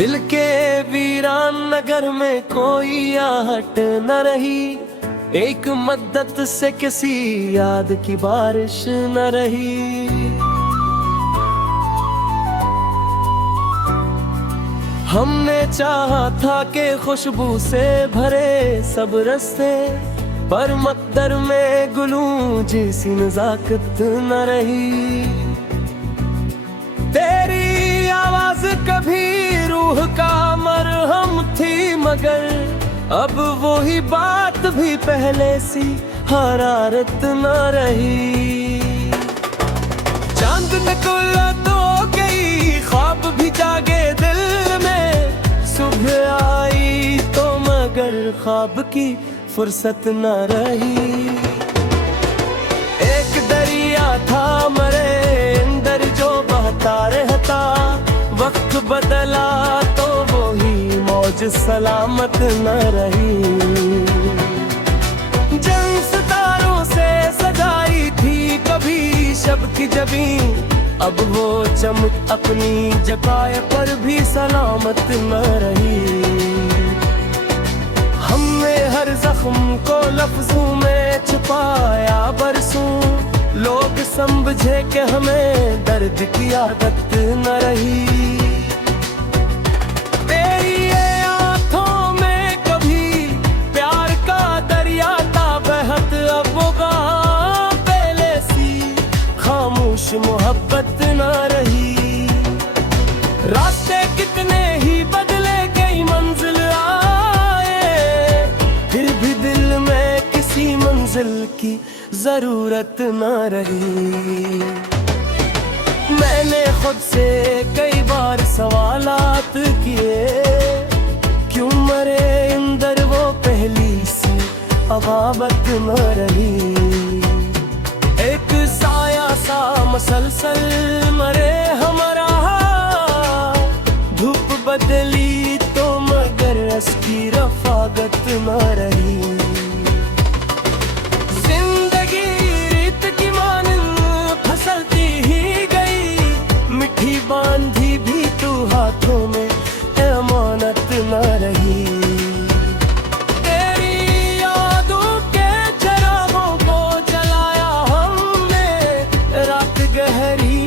दिल के वीरान नगर में कोई आहट न रही, एक मद्दत से किसी याद की बारिश न रही। हमने चाहा था कि खुशबू से भरे सब रस्ते, पर मकदर में गुलूं जैसी नजाकत न रही। तेरी आवाज कभी रूह का मरहम थी, मगर अब वही बात भी पहले सी हरारत न रही। चांद निकल तो गई, ख्वाब भी जागे दिल में, सुबह आई तो मगर ख्वाब की फुर्सत न रही। एक दरिया था मरे अंदर जो बहता रहता, वक्त बदला तो वही मौज सलामत न रही। जंग सितारों से सजाई थी कभी शब की जबी, अब वो चमक अपनी जगह पर भी सलामत न रही। हमने हर जख्म को लफ्जों में छुपाया बरसों, लोग समझे कि हमें दर्द की आदत न रही। तेरी ये आँखों में कभी प्यार का दरिया था बहत, अब वो कहाँ पहले सी खामोश मोहब्बत न रही। रास्ते कितने ही बदले, कई मंजिल आए, फिर भी दिल में किसी मंजिल की जरूरत न रही। मैंने खुद से कई बार सवालात किए, क्यों मरे अंदर वो पहली सी अबाबत न रही। एक साया सा मसलसल मरे हमारा, धूप बदली तो मगर उसकी रफाकत न रही। बांधी भी तू हाथों में अमानत न रही। तेरी यादों के चरागों को जलाया हमने, रात गहरी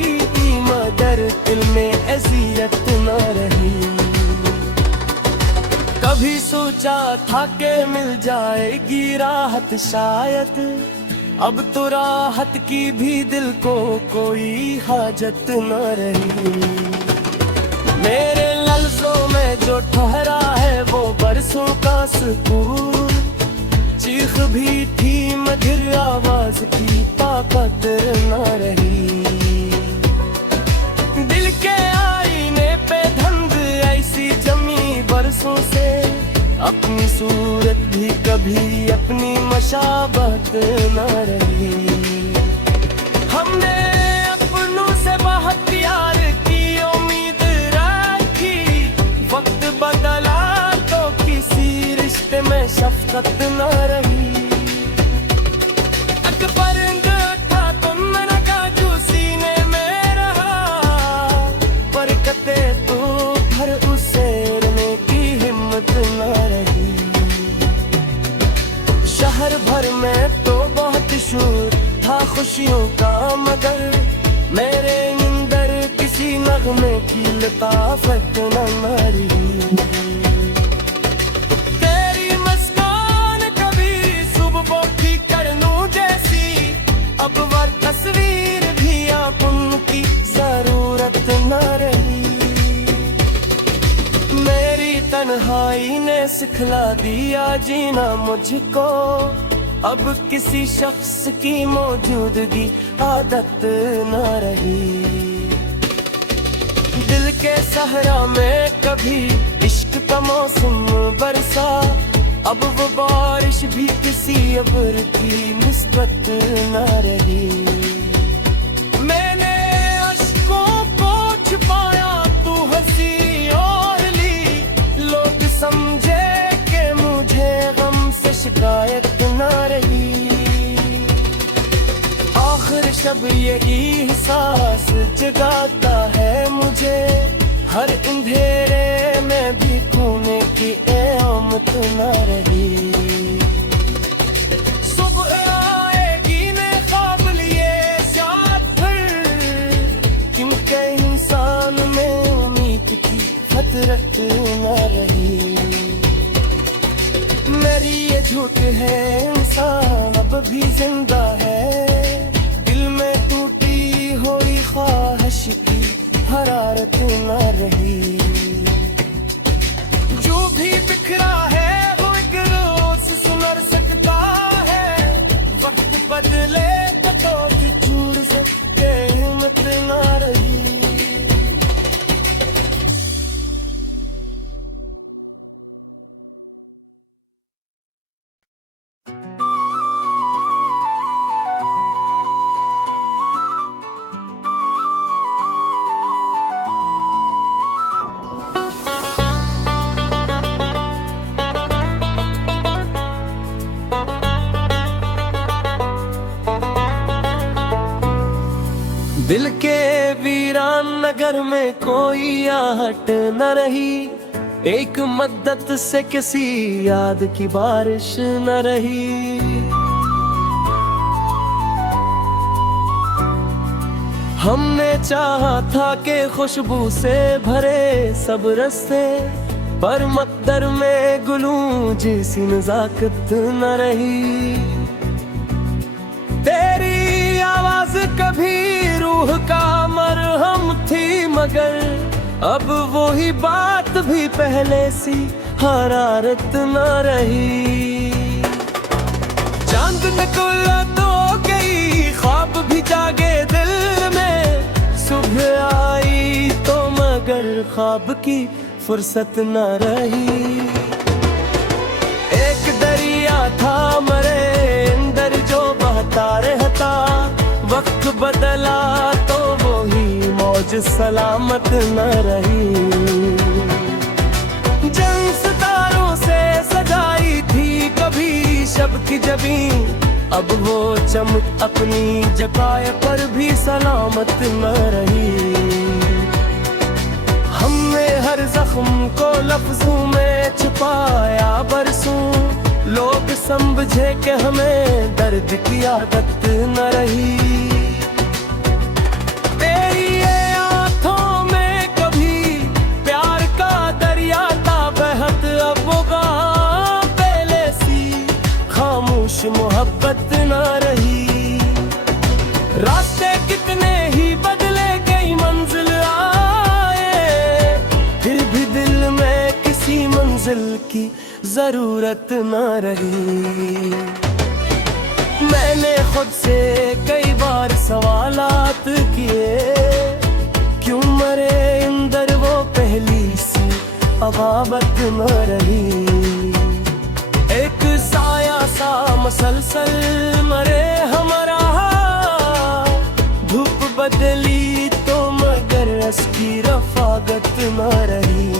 मगर दिल में अज़ियत न रही। कभी सोचा था कि मिल जाएगी राहत शायद, अब तो राहत की भी दिल को कोई हाजत न रही। मेरे लफ्जों में जो ठहरा है वो बरसों का सुकून, चीख भी थी मगर आवाज की ताकत न रही। दिल के आईने पे धंध ऐसी जमी बरसों से, अपनी सूरत भी कभी अपनी मशाबत न रही। हमने अपनों से बहुत प्यार की उम्मीद रखी, वक्त बदला तो किसी रिश्ते में शफकत न रही। अकबर था तुम का जो सीने में रहा, बरकते तो भर उसे रहने की हिम्मत न रही। शहर भर में तो बहुत शोर था खुशियों का, मगर मेरे अंदर किसी नगमे की लताफत न मरी। तेरी मुस्कान कभी सुबह की करनूं जैसी, अब वह तस्वीर भी आप उनकी जरूरत न रही। मेरी तन्हाई ने सिखला दिया जीना मुझको, अब किसी शख्स की मौजूदगी आदत न रही। दिल के सहरा में कभी इश्क का मौसम बरसा, अब वो बारिश भी किसी अब्र की निस्बत न रही। मैंने अश्कों को छुपाया तू हंसी और ली, लोग समझे कि मुझे गम से शिकायत न रही। आखिर शब यही एहसास जगाता है मुझे, हर अंधेरे में भी खोने की आमत न रही। सुबह आएगी ने ख्वाब लिए शाद फिर, क्योंकि इंसान में उम्मीद की फतरत न रही। मेरी ये झूठ है इंसान अब भी जिंदा है, दिल में टूटी हुई ख्वाहिश की हरारत न रही। जो भी बिखरा है वो एक रोज सुधर सकता है, वक्त बदले तो चूर से हिम्मत न रही। दिल के वीरान नगर में कोई आहट न रही, एक मद्दत से किसी याद की बारिश न रही। हमने चाहा था कि खुशबू से भरे सब रस्ते, पर मकदर में गुलूं जैसी नजाकत न रही। तेरी आवाज कभी रूह का मरहम थी, मगर अब वही बात भी पहले सी हरारत न रही। चांद निकल तो गई ख्वाब भी जागे दिल में, सुबह आई तो मगर ख्वाब की फुर्सत न रही। एक दरिया था मरे अंदर जो बहता रहता, वक्त बदला तो वही मौज सलामत न रही। जंग सितारों से सजाई थी कभी शब की जबी, अब वो चमक अपनी जगह पर भी सलामत न रही। हमने हर जख्म को लफ्जों में छुपाया बरसों, लोग समझे कि हमें दर्द की आदत न रही। तेरी ये आंखों में कभी प्यार का दरिया था बहत, अब वो पहले सी खामोश मोहब्बत न रही। रास्ते कितने ही बदले गई मंजिल आए, फिर भी दिल में किसी मंजिल की जरूरत न रही। मैंने खुद से कई बार सवालात किए, क्यों मरे अंदर वो पहली सी अबाबत न रही। एक साया सा मसलसल मरे हमारा, धूप बदली तो मगर उसकी रफागत न रही।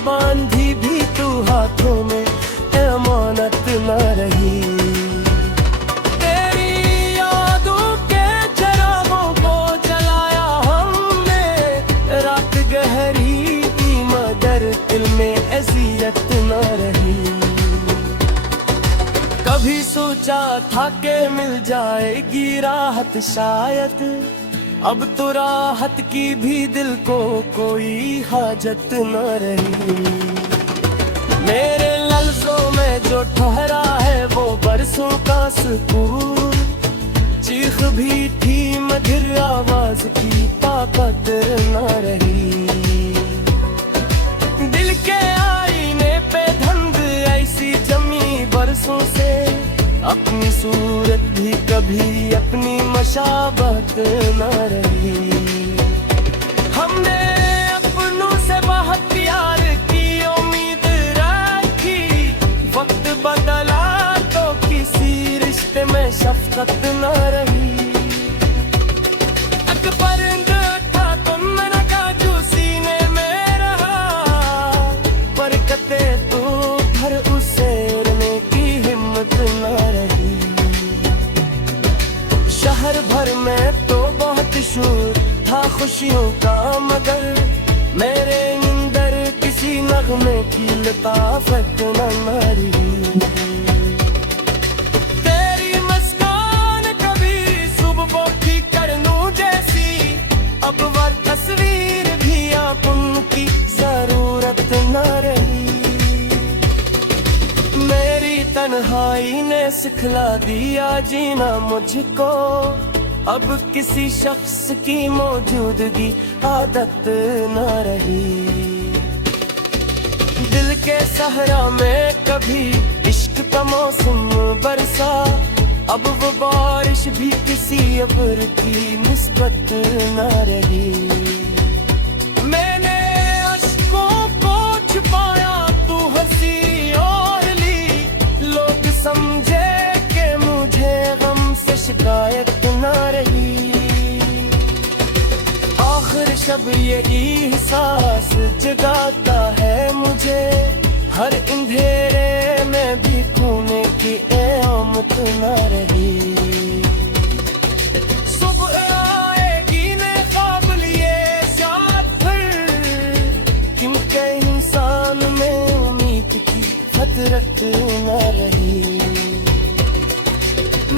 बांधी भी तू हाथों में अमानत न रही। तेरी यादों के चरागों को जलाया हमने, रात गहरी मगर दिल में अज़ियत न रही। कभी सोचा था कि मिल जाएगी राहत शायद, अब तो राहत की भी दिल को कोई हाजत न रही। मेरे लफ्जों में जो ठहरा है वो बरसों का सुकून, चीख भी थी मधुर आवाज की ताकत न रही। दिल के आईने पे धंध ऐसी जमी बरसों से, अपनी सूरत भी कभी अपनी मशाबत न रही। हमने अपनों से बहुत प्यार की उम्मीद रखी, वक्त बदला तो किसी रिश्ते में शफकत न रही। परिंद था तुम न का जो सीने में रहा, बरकते तो भर उसे की हिम्मत न रही। लताफत न मरी। तेरी मुस्कान कभी सुबह की करनू जैसी, अब वह तस्वीर भी अपन की जरूरत न रही। मेरी तन्हाई ने सिखला दिया जीना मुझको, अब किसी शख्स की मौजूदगी आदत न रही। दिल के सहरा में कभी इश्क का मौसम बरसा, अब वो बारिश भी किसी अब्र की निस्बत न रही। मैंने अश्कों को छुपाया, तू हंसी और ली, लोग समझे कि मुझे गम से शिकायत न रही। आखिर शब यही एहसास जगाता है मुझे, हर अंधेरे में भी खोने की क़यामत न रही। सुबह आएगी ने ख्वाब लिए साथ फिर, क्योंकि इंसान में उम्मीद की फतरत न रही।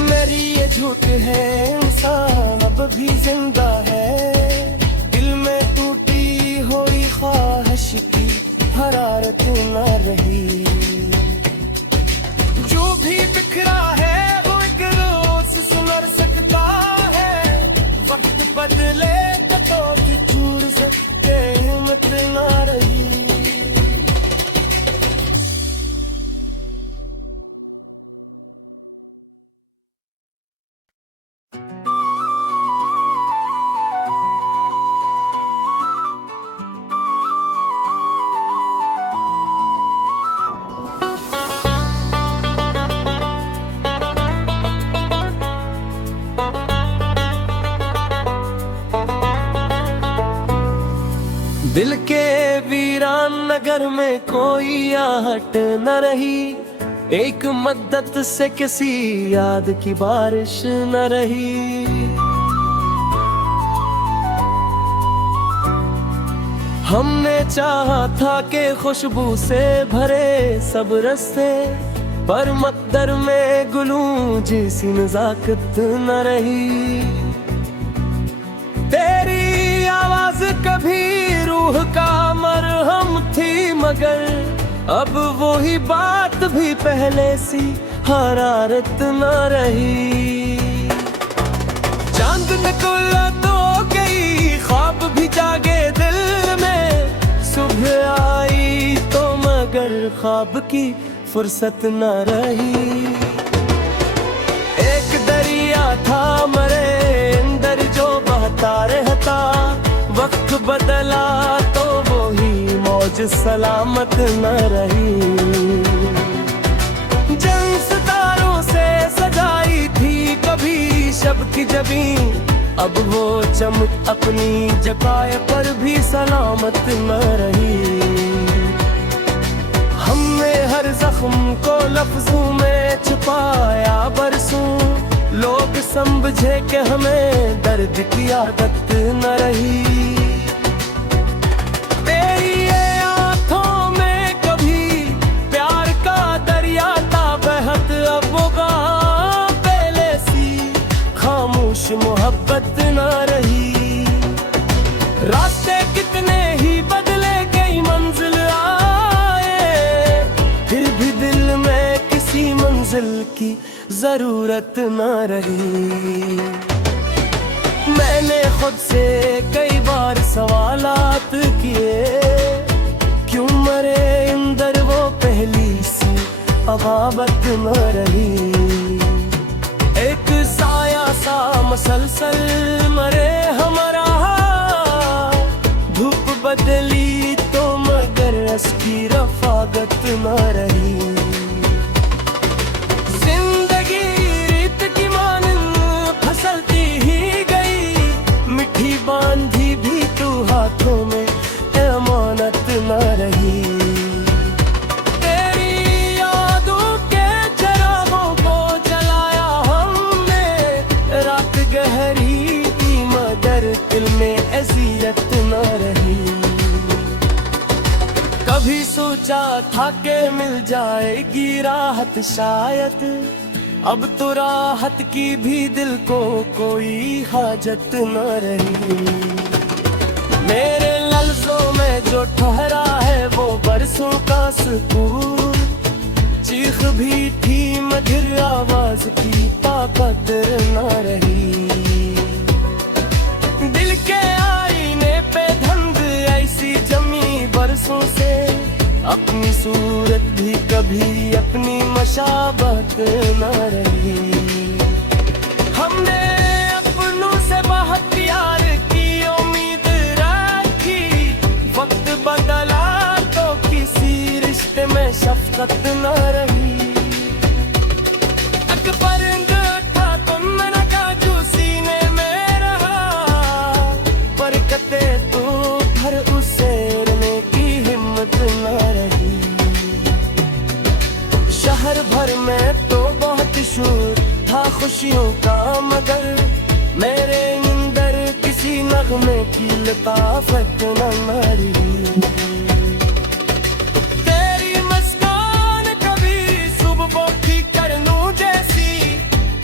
मेरी ये झूठ है इंसान अब भी जिंदा है, दिल में टूटी हुई ख्वाहिश की हरारत न रही। जो भी बिखरा है वो एक रोज सुधर सकता है, वक्त बदले तो चूर सकते हिम्मत न रही। दिल के वीरान नगर में कोई आहट न रही, एक मद्दत से किसी याद की बारिश न रही। हमने चाहा था कि खुशबू से भरे सब रस्ते, पर मकदर में गुलूं जैसी नजाकत न रही। तेरी आवाज कभी रूह का मरहम थी, मगर अब वो ही बात भी पहले सी हरारत न रही। चांद निकल तो गई, ख्वाब भी जागे दिल में, सुबह आई तो मगर ख्वाब की फुर्सत न रही। एक दरिया था मरे अंदर जो बहता रहता, वक्त बदला तो वो ही मौज सलामत न रही। जंग सितारों से सजाई थी कभी शब की जबी, अब वो चमक अपनी जगह पर भी सलामत न रही। हमने हर जख्म को लफ्जों में छुपाया बरसों, लोग समझे कि हमें दर्द की आदत न रही। तेरी ये आँखों में कभी प्यार का दरिया था बहत, अब वो पहले सी खामोश मोहब्बत न रही। रास्ते कितने ही बदले कई मंजिल आए, फिर भी दिल में किसी मंजिल की जरूरत न रही। मैंने खुद से कई बार सवालात किए, क्यों मरे अंदर वो पहली सी अबाबत न रही। एक साया सा मसलसल मरे हमारा, धूप बदली तो मगर उसकी रफाकत न रही। बांधी भी तू हाथों में अमानत न रही। तेरी यादों के चरागों को जलाया हमने, रात गहरी थी मगर दिल में अज़ियत न रही। कभी सोचा था के मिल जाएगी राहत शायद, अब तो राहत की भी दिल को कोई हाजत न रही। मेरे लफ्जों में जो ठहरा है वो बरसों का सुकून, चीख भी थी मधुर आवाज की ताकत न रही। दिल के आईने पे धंध ऐसी जमी बरसों से, अपनी सूरत भी कभी अपनी मशाबत न रही। हमने अपनों से बहुत प्यार की उम्मीद रखी, वक्त बदला तो किसी रिश्ते में शफकत न रही। अकबर था तुम न काजू सीने में रहा, बरकते तो भर उसे रने की हिम्मत न रही। शहर भर में तो बहुत शोर था खुशियों का, मगर मेरे अंदर किसी नगमे की लताफत न मरी। तेरी मुस्कान कभी सुबह की करनूं जैसी,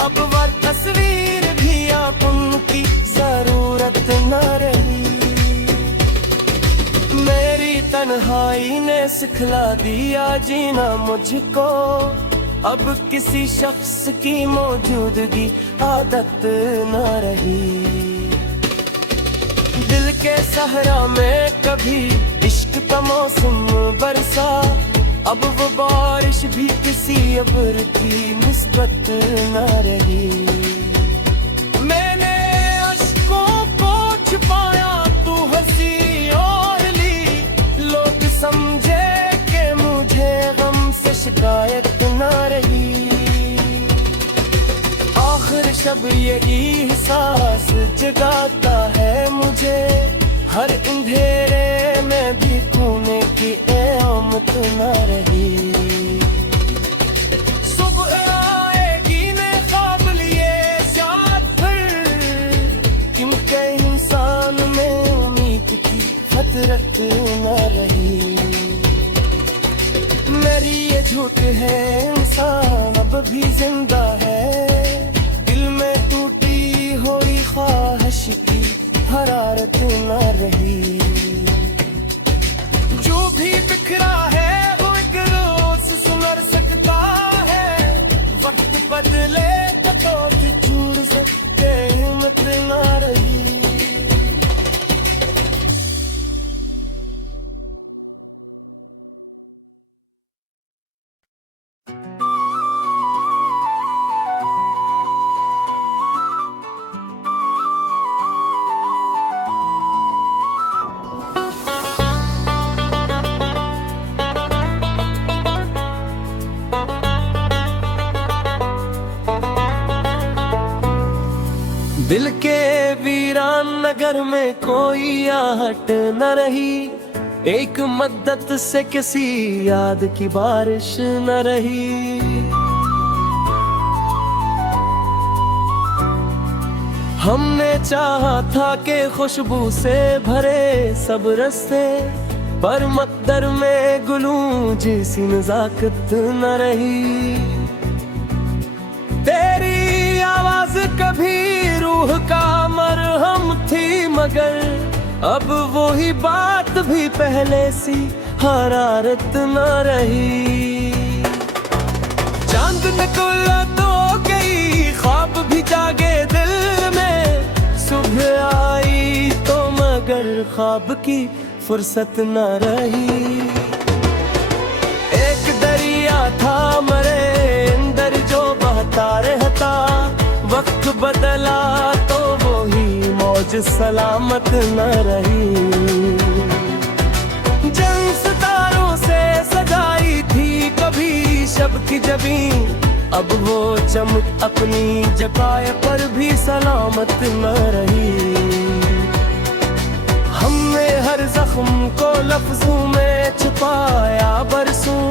अब वह तस्वीर भी आप उनकी जरूरत न रही। मेरी तन्हाई ने सिखला दिया जीना मुझको, अब किसी शख्स की मौजूदगी आदत न रही। दिल के सहरा में कभी इश्क का मौसम बरसा, अब वो बारिश भी किसी अब्र की निस्बत न रही। मैंने अश्कों को छुपाया तू हंसी और ली, लोग समझे कि मुझे गम से शिकायत न रही। आखिर शब यही एहसास जगाता है मुझे, हर अंधेरे में भी खोने की आमत न रही। सुबह आएगी ने ख्वाब लिए शायद फिर, क्योंकि इंसान में उम्मीद की फतरत न रही। मेरी ये झूठ है इंसान अब भी जिंदा है, दिल में टूटी हुई ख्वाहिश की हरारत न रही। जो भी बिखरा है वो एक रोज सुधर सकता है, वक्त बदले तो चूर से हिम्मत न रही। दिल के वीरान नगर में कोई आहट न रही, एक मद्दत से किसी याद की बारिश न रही। हमने चाहा था कि खुशबू से भरे सब रस्ते, पर मकदर में गुलूं जैसी नजाकत न रही। तेरी आवाज कभी रूह का मरहम थी, मगर अब वही बात भी पहले सी हरारत न रही। चांद निकला तो गई, ख्वाब भी जागे दिल में, सुबह आई तो मगर ख्वाब की फुर्सत न रही। एक दरिया था मरे अंदर जो बहता रहता, वक्त बदला तो वही मौज सलामत न रही। जंग सितारों से सजाई थी कभी शब की जबी, अब वो चमक अपनी जगह पर भी सलामत न रही। हमने हर जख्म को लफ्जों में छुपाया बरसों,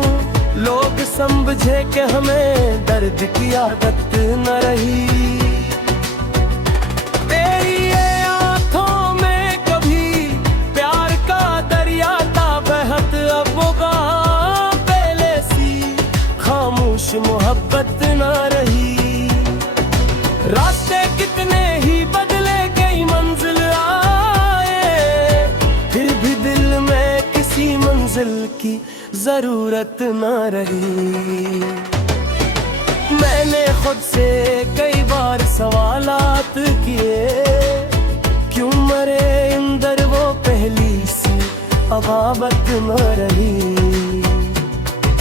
लोग समझे कि हमें दर्द की आदत न रही। तेरी ये आंखों में कभी प्यार का दरिया था बहत, अब वो कहाँ पे मोहब्बत न रही। रास्ते कितने ही बदले, कई मंजिल आए, फिर भी दिल में किसी मंजिल की जरूरत न रही। मैंने खुद से कई बार सवालात किए, क्यों मरे अंदर वो पहली सी अबाबत न रही।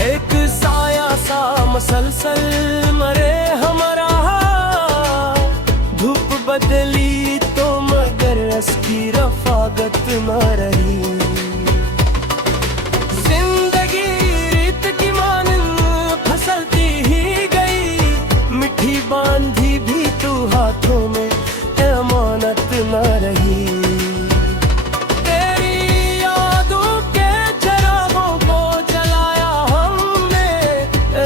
एक साया सा मसलसल मरे हमारा, धूप बदली तो मगर उसकी रफाकत न रही। जिंदगी रीत की मानिंद फिसलती ही गई, मिठी बांधी भी तू हाथों में अमानत न रही। तेरी यादों के चिरागों को जलाया हमने,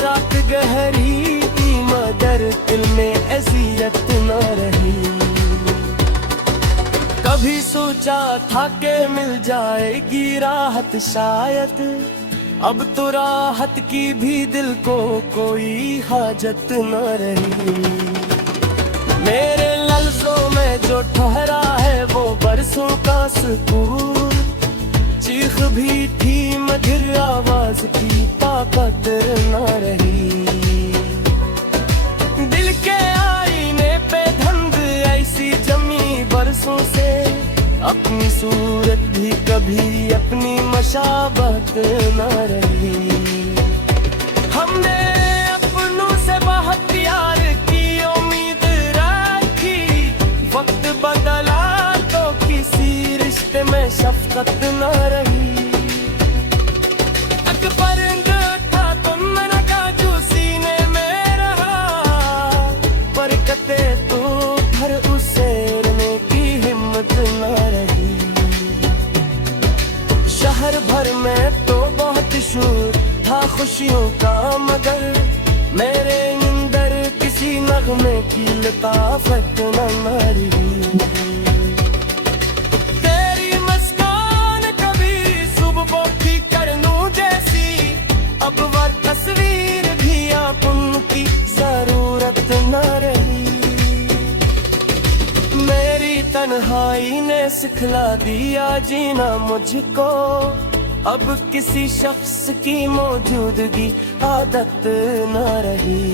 रात गहरी थी मगर दिल में अज़ियत न रही। कभी सोचा था कि मिल जाएगी राहत शायद, अब तो राहत की भी दिल को कोई हाजत न रही। मेरे लफ्ज़ों में जो ठहरा है वो बरसों का सुकून, चीख भी थी मगर आवाज की ताकत न रही। दिल के आईने पे धंध ऐसी जमी बरसों से, अपनी सूरत भी कभी अपनी मशाबत न रही। हमने अपनों से बहुत प्यार की उम्मीद रखी, वक्त बदला तो किसी रिश्ते में शफकत न रही। परिंद था तुम का जो सीने में रहा, बरकते तो भर उसेरने की हिम्मत न रही। शहर भर में तो बहुत शोर था खुशियों का, मगर मेरे अंदर किसी नगमे की लताफत न रही। तेरी मुस्कान कभी सुबह भी करनू जैसी, अब वह तस्वीर भी आप की जरूरत न रही। मेरी तन्हाई ने सिखला दिया जीना मुझको, अब किसी शख्स की मौजूदगी आदत न रही।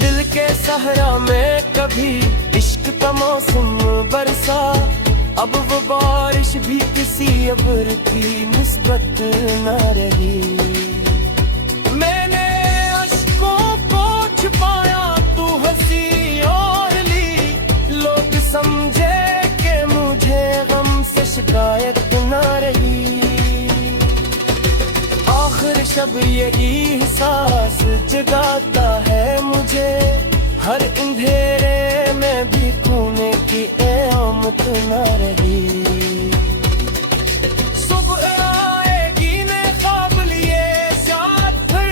दिल के सहरा में कभी इश्क का मौसम बरसा, अब वो बारिश भी किसी अब्र की निस्बत न रही। मैंने अश्कों को छुपाया तू हंसी और ली, लोग समझे कि मुझे गम से शिकायत न रही। आखिर शब यही एहसास जगाता है मुझे, हर अंधेरे में भी खोने की आमत न रही। सुबह आएगी ने ख्वाब लिए साथ फिर,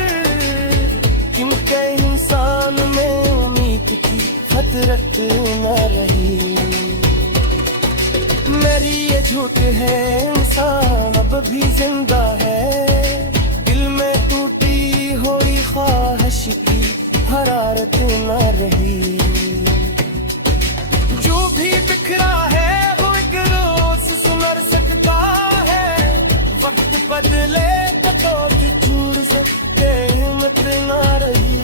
क्योंकि इंसान में उम्मीद की फतरत न रही। मेरी ये झूठ है इंसान अब भी जिंदा है, दिल में टूटी हुई ख्वाहिश की हरारत न रही। जो भी बिखरा है वो एक रोज सुनर सकता है, वक्त बदले तो चूर सकते हिम्मत न रही।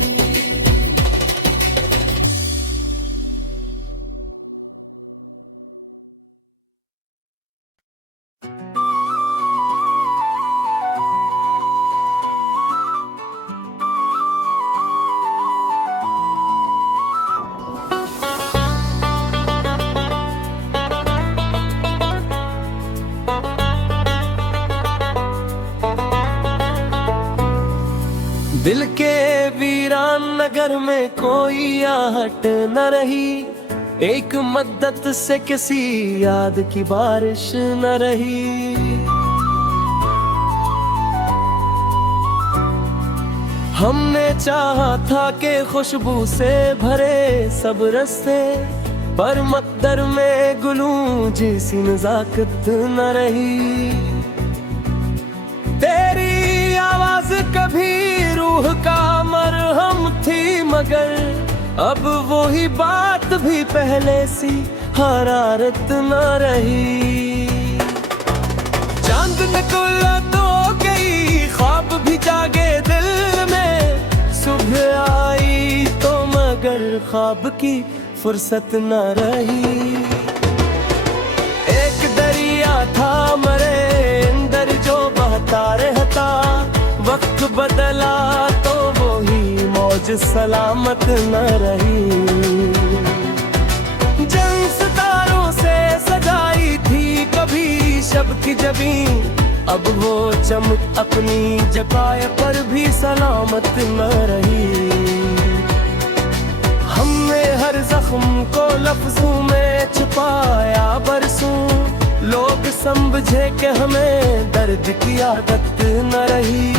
दिल के वीरान नगर में कोई आहट न रही, एक मद्दत से किसी याद की बारिश न रही। हमने चाहा था कि खुशबू से भरे सब रस्ते, पर मकदर में गुलूं जैसी नजाकत न रही। तेरी आवाज कभी रूह का मगर अब वो ही बात भी पहले सी हरारत न रही। चांद निकला तो गई, ख्वाब भी जागे दिल में, सुबह आई तो मगर ख्वाब की फुर्सत न रही। एक दरिया था मरे अंदर जो बहता रहता, वक्त बदला तो वो ही मौज सलामत न रही। जंग सितारों से सजाई थी कभी शब की जबी, अब वो चमक अपनी जगह पर भी सलामत न रही। हमने हर जख्म को लफ्जों में छुपाया बरसों, लोग समझे कि हमें दर्द की आदत न रही।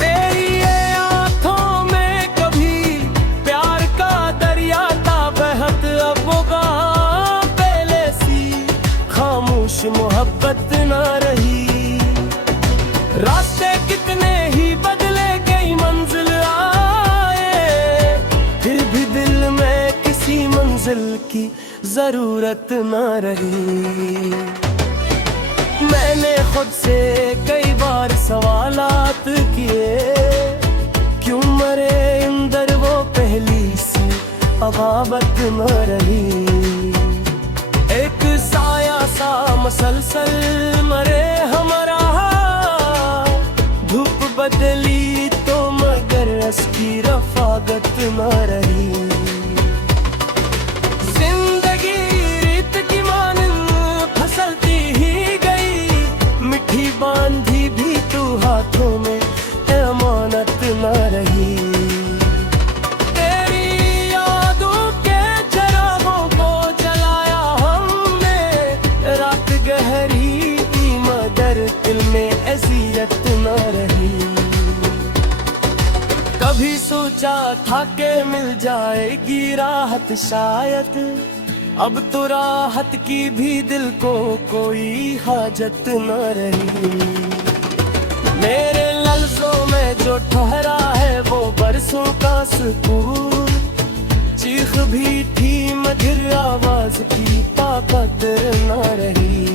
तेरी ये आंखों में कभी प्यार का दरिया था बहत, अब वो पहले सी खामोश मोहब्बत न रही। रास्ते कितने ही बदले, कई मंजिल आए, फिर भी दिल में किसी मंजिल की जरूरत न रही। मैंने खुद से कई बार सवालात किए, क्यों मरे अंदर वो पहली सी अबाबत न रही। एक साया सा मसलसल मरे हमारा, धूप बदली तो मगर उसकी रफाकत न रही। बांधी भी तू हाथों में अमानत न रही। तेरी यादों के चरागों को जलाया हमने, रात गहरी थी मगर दिल में अज़ियत न रही। कभी सोचा था कि मिल जाएगी राहत शायद, अब तो राहत की भी दिल को कोई हाजत न रही। मेरे लफ्जों में जो ठहरा है वो बरसों का सुकून, चीख भी थी मधुर आवाज की ताकत न रही।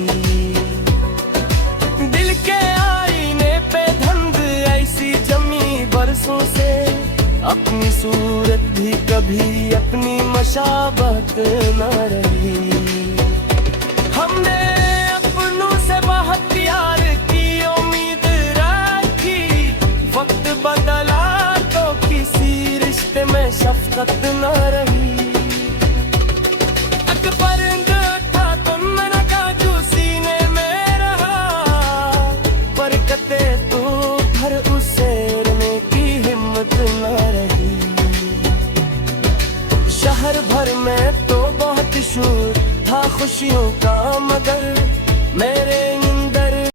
दिल के आईने पे धंध ऐसी जमी बरसों से, अपनी सूरत भी कभी अपनी मशाबत न रही। हमने अपनों से बहुत प्यार की उम्मीद रखी, वक्त बदला तो किसी रिश्ते में शफकत न रही।